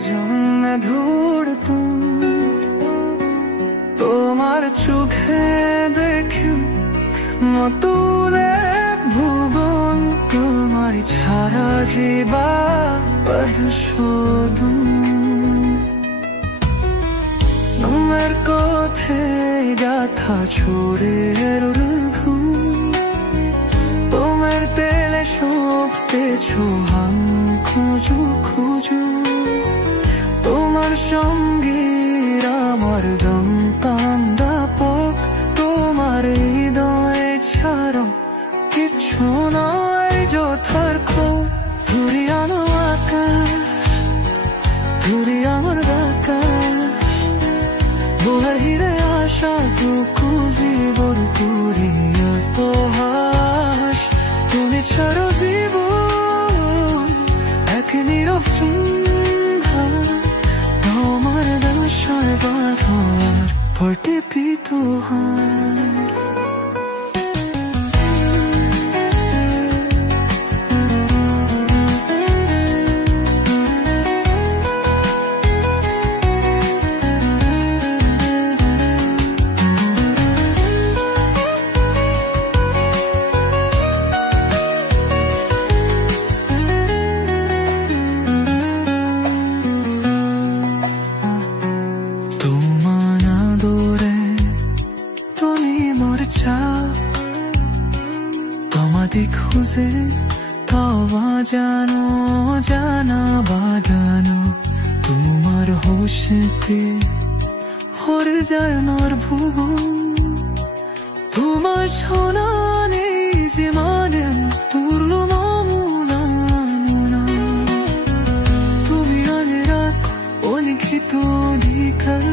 জন্য ধরতুম তোমার চোখে দেখে মতুলে ভুবন তোমার ছাড়া জীবা শোধন আমার কোথে গাথা ছড়ে তোমার তেলে সবতে ছোহাম খুঁজু খুঁজু তোমার সঙ্গীর আমার দম কান্দা পথ তোমার হৃদয়ে ছাড়া কিছু নয় যথার খো ধুরিয়ানো আকাশ ধুরি আমার আকাশ বোহার হিরে আশা টুকু জীবন পুরিয়া তো হাস তুমি ছাড়ো জীবন এক নীরব তোমার দশার বাধার ফটে পিতো হয় তোমাকে খুঁজে তাওয়া জানো জানা বাগানো তোমার হোশেতে হরে যায় নর ভুবন তোমার সোনা নেই যে মানে তুর্ল নমুনা তুমি আনে রাখো অলিখিত অধিকার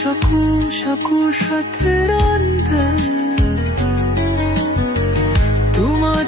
সাকু সাকু সাথে রান্ধা তোমার